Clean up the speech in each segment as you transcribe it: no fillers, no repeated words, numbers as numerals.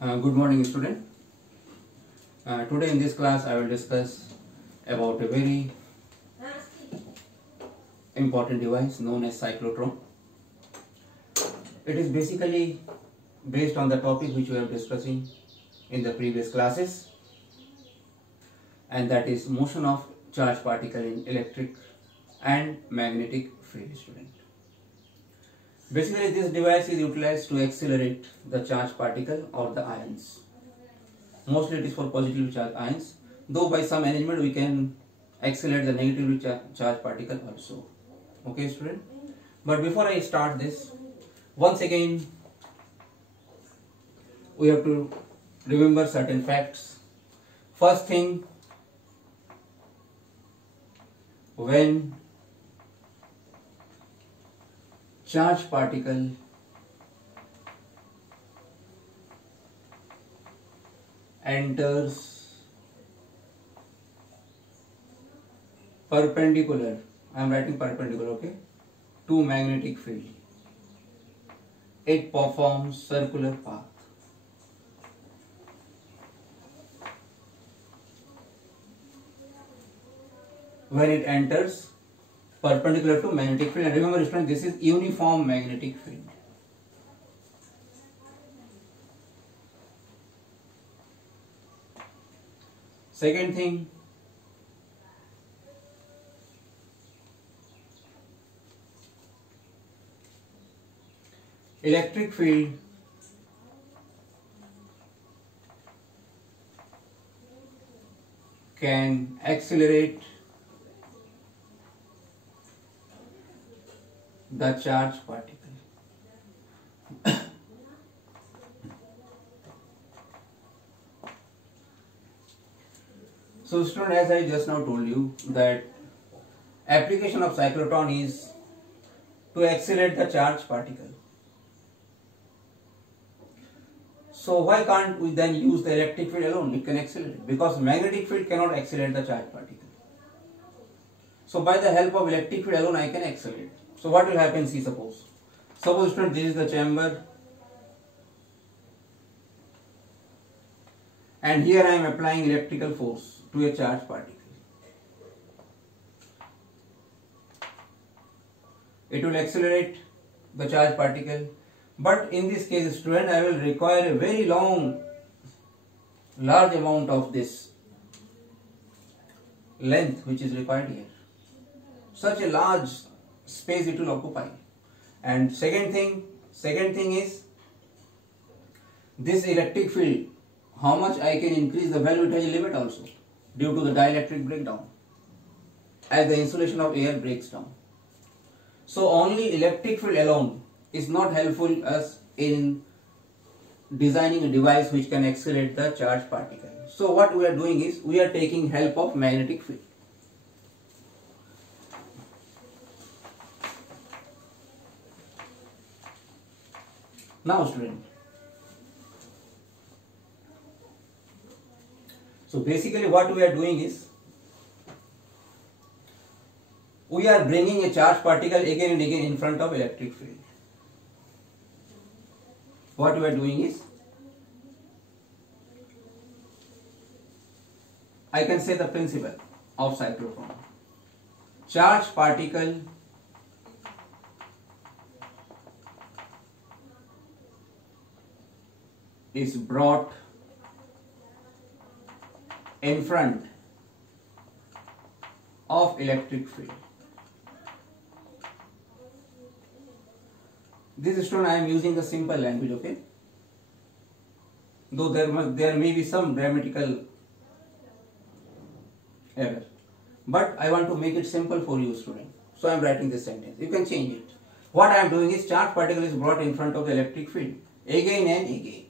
Good morning, student. Today in this class I will discuss about a very important device known as cyclotron. It is basically based on the topic which we are discussing in the previous classes, and that is motion of charged particle in electric and magnetic field, student. Basically, this device is utilized to accelerate the charged particle or the ions. Mostly it is for positively charged ions, though by some arrangement we can accelerate the negatively charged particle also. Okay, student? But before I start this, once again we have to remember certain facts. First thing, when charged particle enters perpendicular, I am writing perpendicular, okay, to magnetic field, it performs circular path. When it enters perpendicular to magnetic field, and remember student, this is uniform magnetic field. Second thing, electric field can accelerate the charged particle. So student, as I just now told you, that application of cyclotron is to accelerate the charged particle. So why can't we then use the electric field alone? It can accelerate, because magnetic field cannot accelerate the charged particle. So by the help of electric field alone I can accelerate. So what will happen? See, suppose student, this is the chamber, and here I am applying electrical force to a charged particle. It will accelerate the charged particle, but in this case student, I will require a very large amount of this length which is required here. Such a large space it will occupy. And second thing is this electric field, how much I can increase the value, it has a limit also, due to the dielectric breakdown, as the insulation of air breaks down. So only electric field alone is not helpful us in designing a device which can accelerate the charged particle. So what we are doing is, we are taking help of magnetic field. Now student, so basically what we are doing is, we are bringing a charged particle again and again in front of electric field. What we are doing is, I can say the principle of cyclotron. Charged particle is brought in front of electric field. This student, I am using the simple language, okay? Though there may be some grammatical error, but I want to make it simple for you, student. So I am writing this sentence. You can change it. What I am doing is, charged particle is brought in front of the electric field again and again.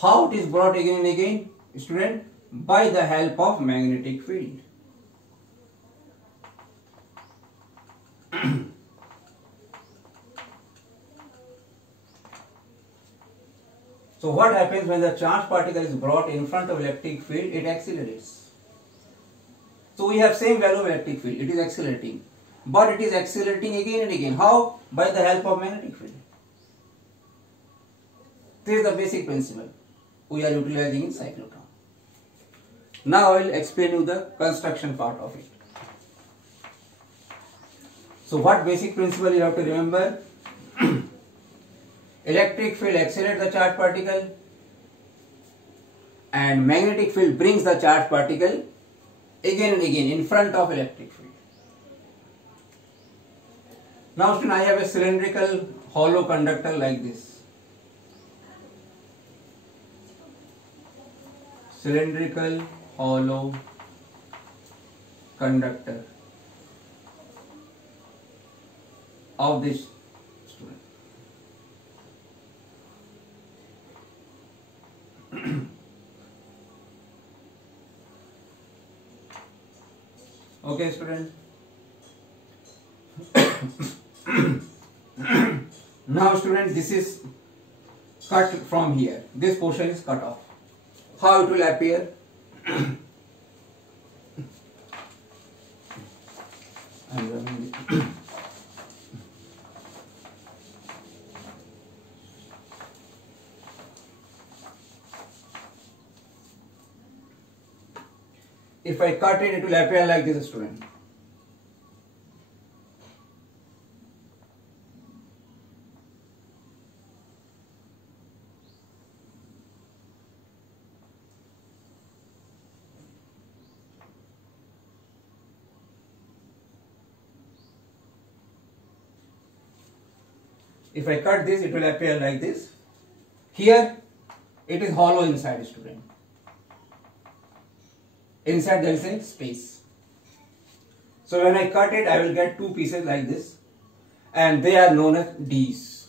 How it is brought again and again, student? By the help of magnetic field. So what happens when the charged particle is brought in front of electric field? It accelerates. So we have same value of electric field, it is accelerating. but it is accelerating again and again. How? By the help of magnetic field. This is the basic principle we are utilizing in cyclotron. Now I will explain you the construction part of it. So what basic principle you have to remember? Electric field accelerates the charged particle and magnetic field brings the charged particle again and again in front of electric field. Now student, I have a cylindrical hollow conductor like this. Cylindrical hollow conductor of this student. Okay student. Now student, this is cut from here. This portion is cut off. How it will appear? If I cut it, it will appear like this, student. If I cut this, it will appear like this. Here, it is hollow inside, student. Inside there is a space. So when I cut it, I will get two pieces like this, and they are known as Ds.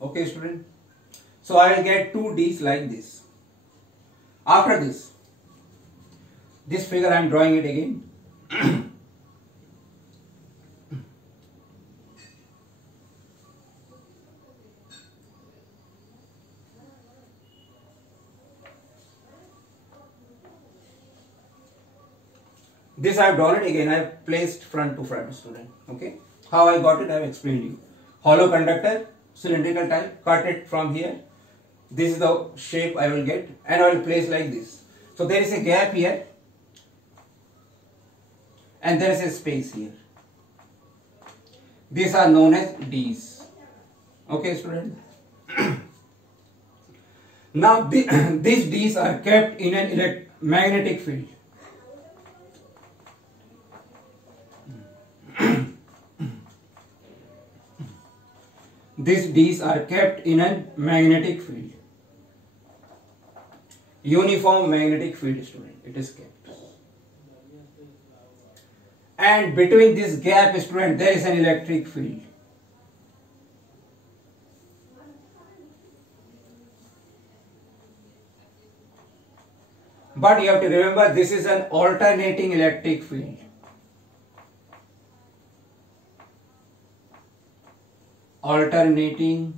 Okay, student. So I will get two Ds like this. After this figure I am drawing it again. This I have drawn it again. I have placed front to front, student. Okay. How I got it, I have explained you. Hollow conductor, cylindrical type, cut it from here. This is the shape I will get, and I will place like this. So there is a gap here, and there is a space here. These are known as Ds. Okay, student. Now these Ds are kept in an magnetic field. These Ds are kept in a magnetic field. Uniform magnetic field, student. It is kept. And between this gap, student, there is an electric field. But you have to remember, this is an alternating electric field. Alternating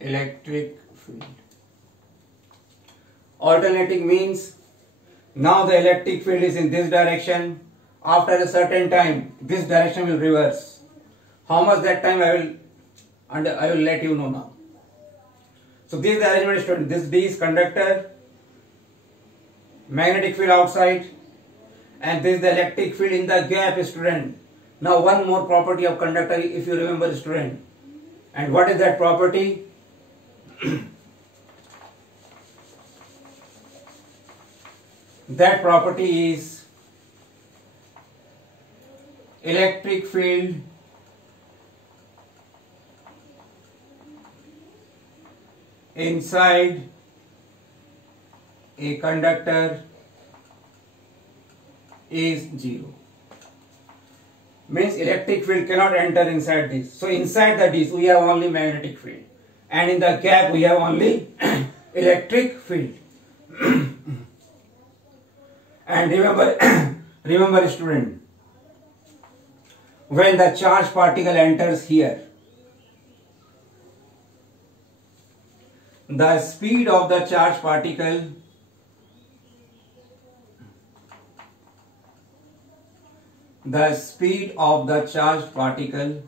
electric field. Alternating means now the electric field is in this direction. After a certain time, this direction will reverse. How much that time I will let you know now. So this is the arrangement, student. This D is conductor, magnetic field outside, and this is the electric field in the gap, student. Now one more property of conductor, if you remember, student. And what is that property? That property is electric field inside a conductor is zero. Means electric field cannot enter inside this. So inside the disk we have only magnetic field, and in the gap we have only electric field. And remember student, when the charged particle enters here, the speed of the charged particle the speed of the charged particle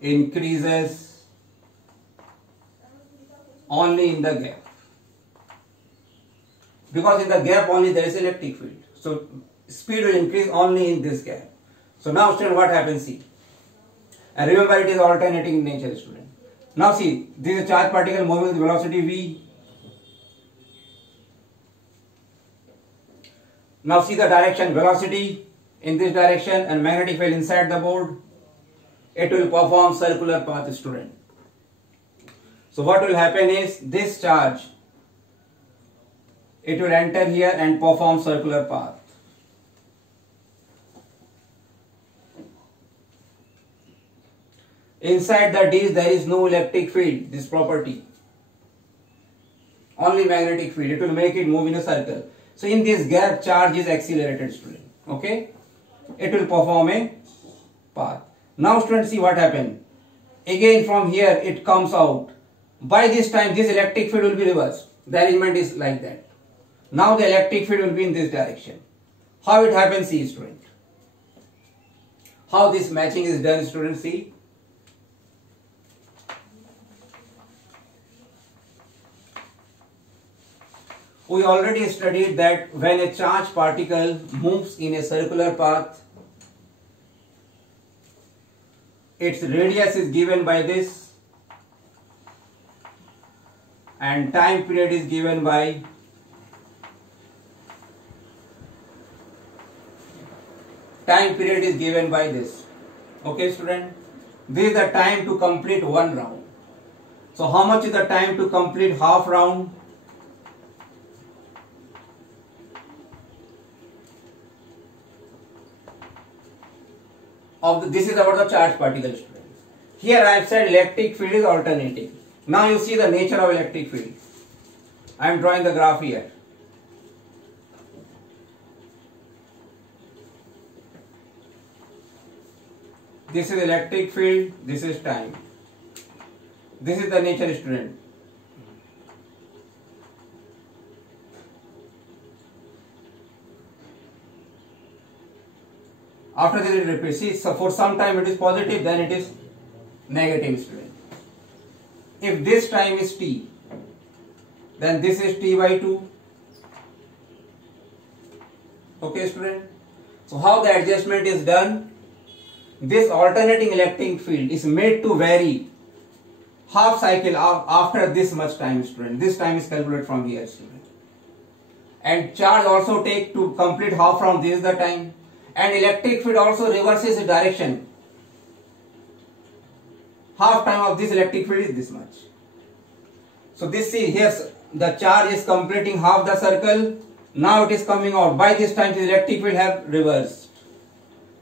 increases only in the gap, because in the gap only there is electric field, so speed will increase only in this gap. So now student, what happens, see, and remember it is alternating in nature, student. Now see, this is a charged particle moving with velocity v. Now see the direction, velocity in this direction and magnetic field inside the board. It will perform circular path, student. So what will happen is, this charge, it will enter here and perform circular path. Inside the disk there is no electric field, this property, only magnetic field. It will make it move in a circle. So in this gap, charge is accelerated, student. Okay, it will perform a path. Now student, see what happened. Again from here it comes out. By this time this electric field will be reversed. The arrangement is like that. Now the electric field will be in this direction. How it happens, see, student. How this matching is done, student, see. We already studied that when a charged particle moves in a circular path, its radius is given by this and time period is given by this. Okay, student, this is the time to complete one round. So how much is the time to complete half round? This is about the charged particle, student. Here I have said electric field is alternating. Now you see the nature of electric field. I am drawing the graph here. This is electric field, this is time. This is the nature, student. After this it repeats. See, so for some time it is positive, then it is negative, student. If this time is t, then this is t by 2. Okay, student. So how the adjustment is done? This alternating electric field is made to vary half cycle after this much time, student. This time is calculated from here, student. And charge also take to complete half round. This is the time. And electric field also reverses its direction. Half time of this electric field is this much. So this, see, here the charge is completing half the circle. Now it is coming out. By this time the electric field have reversed.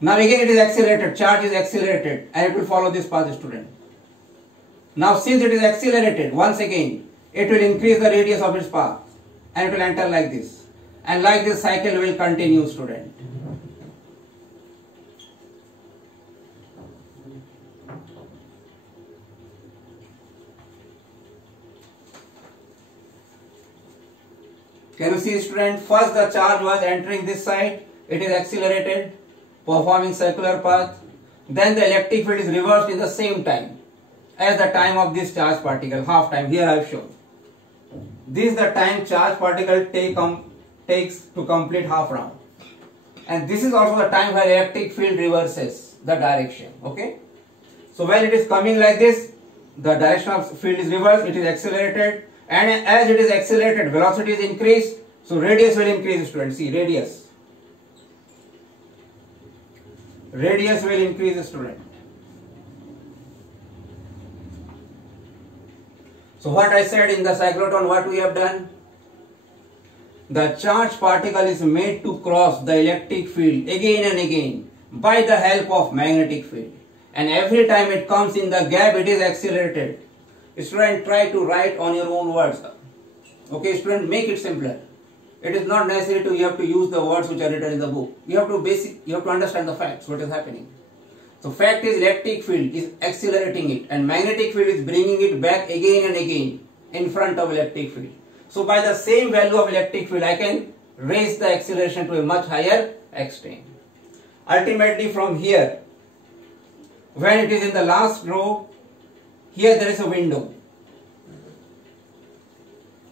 Now again it is accelerated. Charge is accelerated and it will follow this path, student. Now since it is accelerated, once again it will increase the radius of its path and it will enter like this. And like this cycle will continue, student. Can you see, student? First the charge was entering this side, it is accelerated, performing circular path. Then the electric field is reversed in the same time as the time of this charged particle, half time. Here I have shown. This is the time charged particle takes to complete half round. And this is also the time where electric field reverses the direction. Okay. So when it is coming like this, the direction of field is reversed, it is accelerated. And as it is accelerated, velocity is increased, so radius will increase, students. See, radius will increase, student. So what I said in the cyclotron, what we have done? The charged particle is made to cross the electric field again and again by the help of magnetic field. And every time it comes in the gap, it is accelerated. Student, try to write on your own words. Okay, student, make it simpler. It is not necessary to you have to use the words which are written in the book. You have to understand the facts, what is happening. So fact is electric field is accelerating it and magnetic field is bringing it back again and again in front of electric field. So by the same value of electric field, I can raise the acceleration to a much higher extent. Ultimately from here, when it is in the last row, here there is a window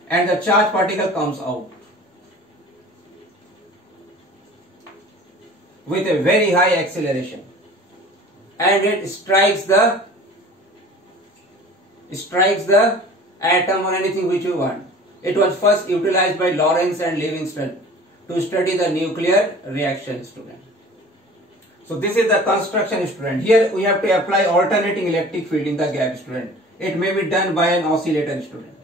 and the charge particle comes out with a very high acceleration and it strikes the atom or anything which you want. It was first utilized by Lorentz and Livingston to study the nuclear reaction, student. So this is the construction, student. Here we have to apply alternating electric field in the gap, student. It may be done by an oscillator, student.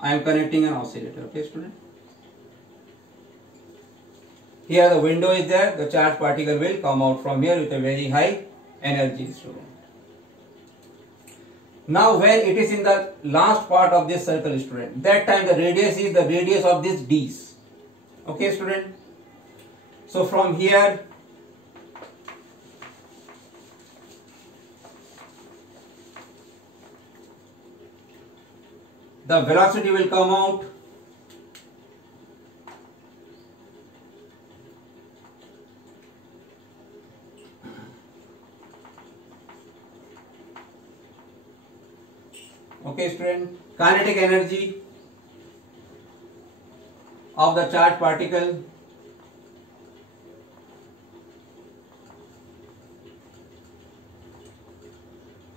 I am connecting an oscillator, okay, student. Here the window is there, the charged particle will come out from here with a very high energy, student. Now when it is in the last part of this circle, student, that time the radius is the radius of these D's. Okay, student. So from here, the velocity will come out okay, student. Kinetic energy of the charged particle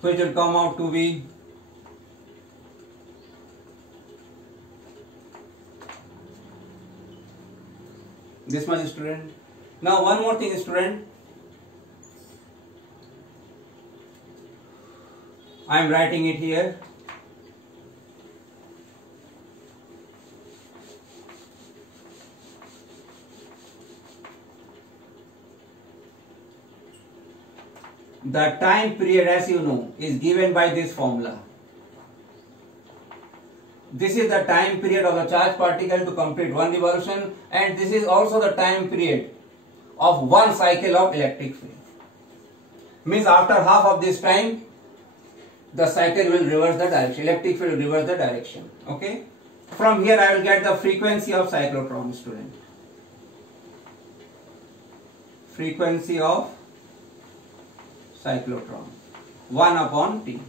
which will come out to be this much, student. Now one more thing, student. I am writing it here. The time period, as you know, is given by this formula. This is the time period of the charged particle to complete one revolution, and this is also the time period of one cycle of electric field. Means after half of this time, the cycle will reverse the direction, electric field will reverse the direction. Okay. From here I will get the frequency of cyclotron, student. Frequency of cyclotron 1 upon T.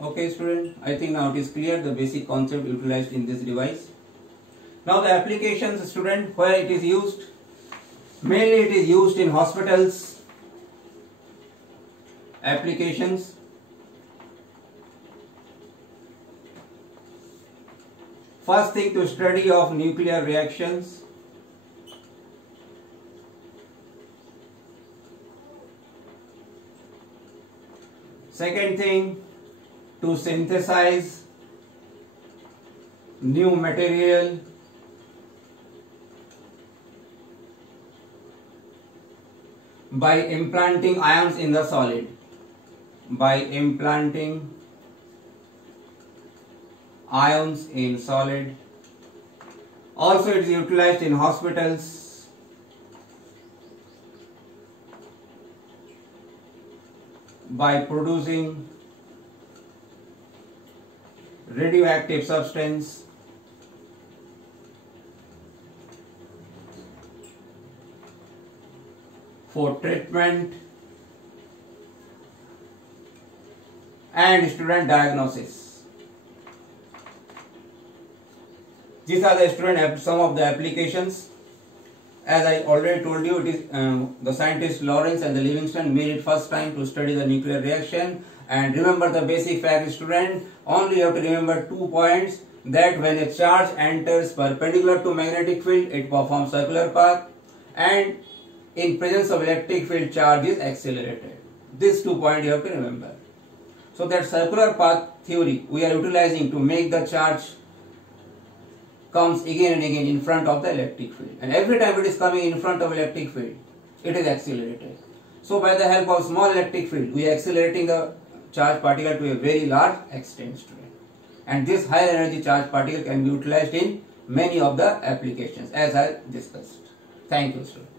Okay, student, I think now it is clear the basic concept utilized in this device. Now the applications, student, where it is used, mainly it is used in hospitals. Applications. First thing, to study of nuclear reactions. Second thing, to synthesize new material. By implanting ions in the solid. By implanting ions in solid. Also it is utilized in hospitals. By producing radioactive substance. For treatment and student diagnosis. These are the student some of the applications. As I already told you, it is the scientists Lorentz and the Livingston made it first time to study the nuclear reaction. And remember the basic fact, student, only you have to remember 2 points, that when a charge enters perpendicular to magnetic field, it performs circular path, and in presence of electric field, charge is accelerated. These 2 points you have to remember. So that circular path theory we are utilizing to make the charge comes again and again in front of the electric field, and every time it is coming in front of electric field, it is accelerated. So by the help of small electric field, we are accelerating the charged particle to a very large extent, student. And this higher energy charged particle can be utilized in many of the applications as I discussed. Thank you, student.